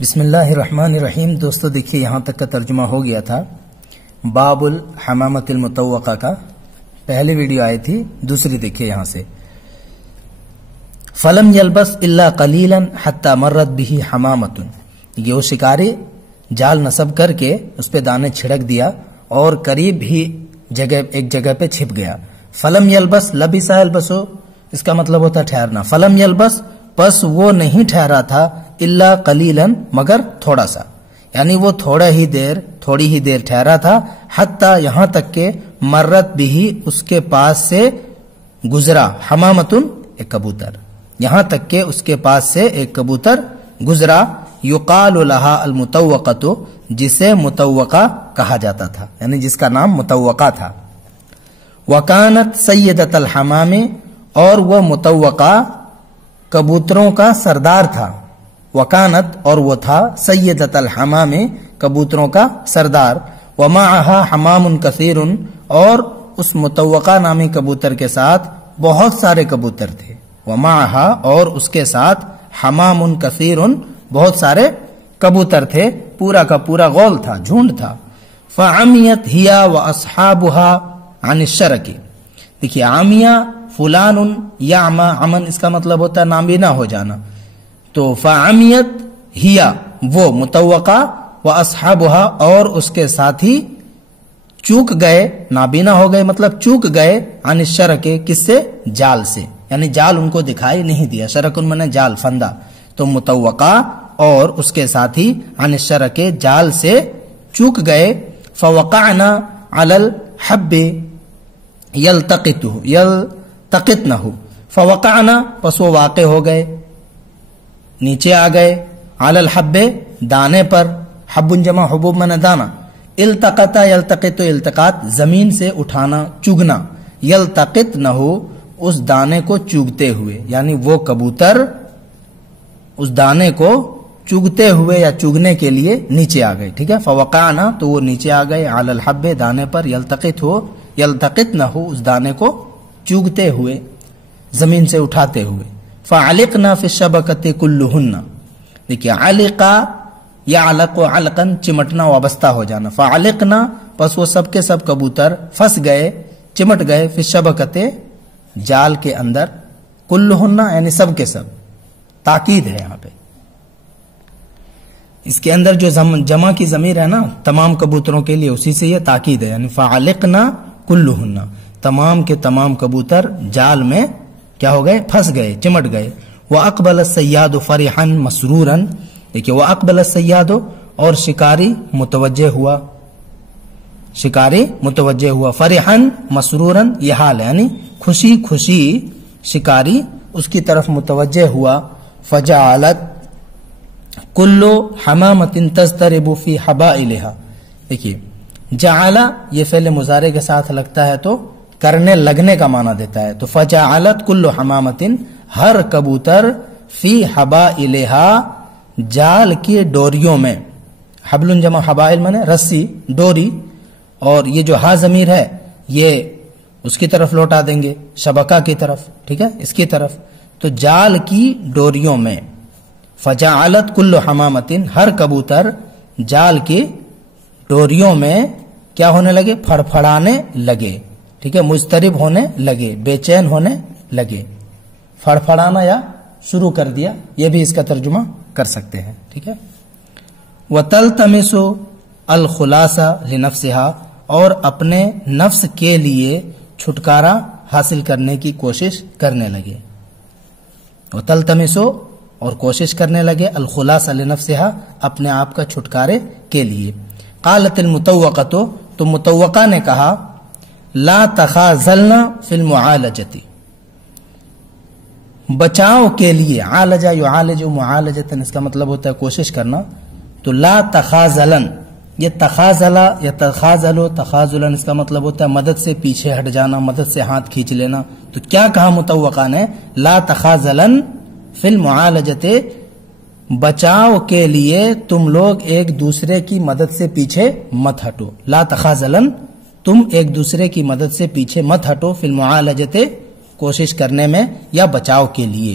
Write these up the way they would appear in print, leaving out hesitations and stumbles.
بسم اللہ الرحمن الرحیم۔ دوستو دیکھیے یہاں تک کا ترجمہ ہو گیا تھا باب الحمامت المتوقع کا، پہلی ویڈیو آئی تھی، دوسری دیکھیے یہاں سے۔ فلم یلبس الا قلیلا حتی مرت به حمامت، یہ وہ شکاری جال نصب کر کے اس پہ دانے چھڑک دیا اور قریب ہی ایک جگہ پہ چھپ گیا۔ فلم یلبس، لبسا یلبسو اس کا مطلب ہوتا ٹھہرنا، فلم یلبس پس وہ نہیں ٹھہرا تھا الا قلیلا مگر تھوڑا سا، یعنی وہ تھوڑی ہی دیر ٹھہرا تھا، حتی یہاں تک کہ مرت بھی اس کے پاس سے گزرا، حمامتن ایک کبوتر، یہاں تک کہ اس کے پاس سے ایک کبوتر گزرا، یقال لہا المتوقعۃ، جسے متوقع کہا جاتا تھا، یعنی جس کا نام متوقع تھا۔ وکانت سیدۃ الحمام، اور وہ متوقع کبوتروں کا سردار تھا، وکانت اور وہ تھا سیدۃ الحمام کبوتروں کا سردار، ومعها حمام کثیر، اور اس متوقع نامی کبوتر کے ساتھ بہت سارے کبوتر تھے، ومعها اور اس کے ساتھ حمام کثیر، بہت سارے کبوتر تھے، پورا کا پورا غول تھا، جھنڈ تھا۔ فعمیت ہی واصحابها عن الشرک، دیکھیے عامیہ فلان یعمی، عمن اس کا مطلب ہوتا ہے نابینا ہو جانا، تو فعمیت ہی وہ متوقع، واصحابها اور اس کے ساتھی چوک گئے، نابینا ہو گئے مطلب چوک گئے، عن الشرک کس سے؟ جال سے، یعنی جال ان کو دکھائی نہیں دیا، شرکن منے جال، فندہ، تو متوقع اور اس کے ساتھی عن الشرک جال سے چوک گئے۔ فوقعنا علی الحب یلتقطنہ، فوقعنا پس وہ واقع ہو گئے، نیچے آ گئے، علی الحب دانے پر، حب جمع حبوب من دانا، التقطا یلتقط التقاط زمین سے اٹھانا، چگنا، یلتقطنہ اس دانے کو چگتے ہوئے، یعنی وہ کبوتر اس دانے کو چگتے ہوئے یا چگنے کے لیے نیچے آ گئے، ٹھیک ہے۔ فوقعنا تو وہ نیچے آ گئے، علی الحب دانے پر، یلتقطنہ اس دانے کو چگتے ہوئے، زمین سے اٹھاتے ہوئے۔ فعلقنا فی الشبکۃ کلہن، دیکھیے علقا یا علق و علقن چمٹنا، وابستہ ہو جانا، فعلقنا پس وہ سب کے سب کبوتر پھنس گئے، چمٹ گئے، فی الشبکۃ جال کے اندر، کلہن یعنی سب کے سب، تاکید ہے یہاں پہ، اس کے اندر جو جمع کی ضمیر ہے نا تمام کبوتروں کے لیے، اسی سے یہ تاکید ہے، یعنی فعلقنا کلہن، تمام کے تمام کبوتر جال میں کیا ہو گئے؟ پھنس گئے، چمٹ گئے۔ وَأَقْبَلَ الصَّيَّادُ فَرِحًا مَسْرُورًا، دیکھیے وَأَقْبَلَ الصَّيَّادُ اور شکاری متوجہ ہوا، شکاری متوجہ ہوا، فَرِحًا مَسْرُورًا یہ حال ہے، یعنی خوشی خوشی شکاری اس کی طرف متوجہ ہوا۔ فَجَعَلَتْ كُلُّ حَمَامَةٍ تَضْطَرِبُ فِي حَبَائِلِهَا، دیکھیے جعل یہ فعل مضارع کے ساتھ لگتا ہے تو کرنے لگنے کا معنی دیتا ہے، تو فجعلت کل حمامت ہر کبوتر فی حبائلہا جال کی ڈوریوں میں، حبل جمع حبائل منے رسی، ڈوری، اور یہ جو ہا ضمیر ہے یہ اس کی طرف لوٹا دیں گے، شبکہ کی طرف، ٹھیک ہے، اس کی طرف، تو جال کی ڈوریوں میں، فجعلت کل حمامت ہر کبوتر جال کی ڈوریوں میں کیا ہونے لگے؟ پھڑپھڑانے لگے، ٹھیک ہے، مضطرب ہونے لگے، بے چین ہونے لگے، پھڑپھڑانا یا شروع کر دیا، یہ بھی اس کا ترجمہ کر سکتے ہیں، ٹھیک ہے۔ وَتَلْتَمِسُ الْخُلَاصَ لِنَفْسِهَا اور اپنے نفس کے لیے چھٹکارا حاصل کرنے کی کوشش کرنے لگے، وَتَلْتَمِسُ اور کوشش کرنے لگے، الْخُلَاصَ لِنَفْسِهَا اپنے آپ کا چھٹکارے کے لیے۔ قالت المتوقعۃ تو متوقع نے کہا، لا تخاذلنا فی المعالجۃ، بچاؤ کے لیے، عالجہ یعالج معالجۃ اس کا مطلب ہوتا ہے کوشش کرنا، تو لا تخاذلن یہ تخاذلا یا تخاذلو تخاذلن اس کا مطلب ہوتا ہے مدد سے پیچھے ہٹ جانا، مدد سے ہاتھ کھینچ لینا، تو کیا کہا متوقع نے؟ لا تخاذلن فی المعالجۃ، بچاؤ کے لیے تم لوگ ایک دوسرے کی مدد سے پیچھے مت ہٹو، لا تخاذلن تم ایک دوسرے کی مدد سے پیچھے مت ہٹو، فی المعالجۃ کوشش کرنے میں یا بچاؤ کے لیے۔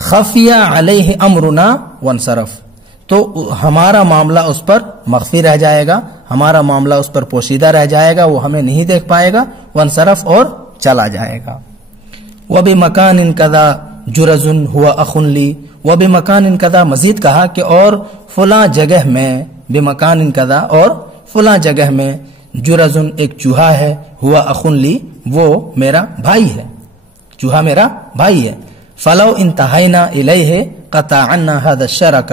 خفیہ علیہ امرنا وانصرف، تو ہمارا معاملہ اس پر مخفی رہ جائے گا، ہمارا معاملہ اس پر پوشیدہ رہ جائے گا، وہ ہمیں نہیں دیکھ پائے گا، وانصرف اور چلا جائے گا۔ وَبِمَكَانٍ كَذَا جُرَزٌ هُوَ أَخٌ لِي، وَبِمَكَانٍ كَذَا مزید کہا کہ اور فلاں جگہ میں، بِمَكَانٍ كَذَا اور فلاں جگہ میں، جُرَزٌ ایک چوہا ہے، ہوا اخن لی وہ میرا بھائی ہے، چوہا میرا بھائی ہے۔ فلو انتہینا الیہ قطعنا هذا الشرک،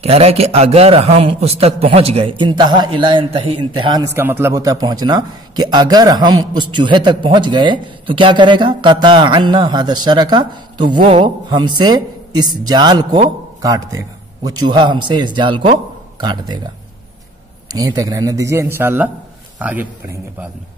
کہہ رہا ہے کہ اگر ہم اس تک پہنچ گئے، انتہا الی انتہی، انتہان اس کا مطلب ہوتا ہے پہنچنا، کہ اگر ہم اس چوہے تک پہنچ گئے تو کیا کرے گا؟ قطعنا هذا الشرک، تو وہ ہم سے اس جال کو کاٹ دے گا، وہ چوہا ہم سے اس جال کو کاٹ دے گا۔ یہیں تک رہنے دیجئے، انشاءاللہ آگے پڑھیں گے بعد میں۔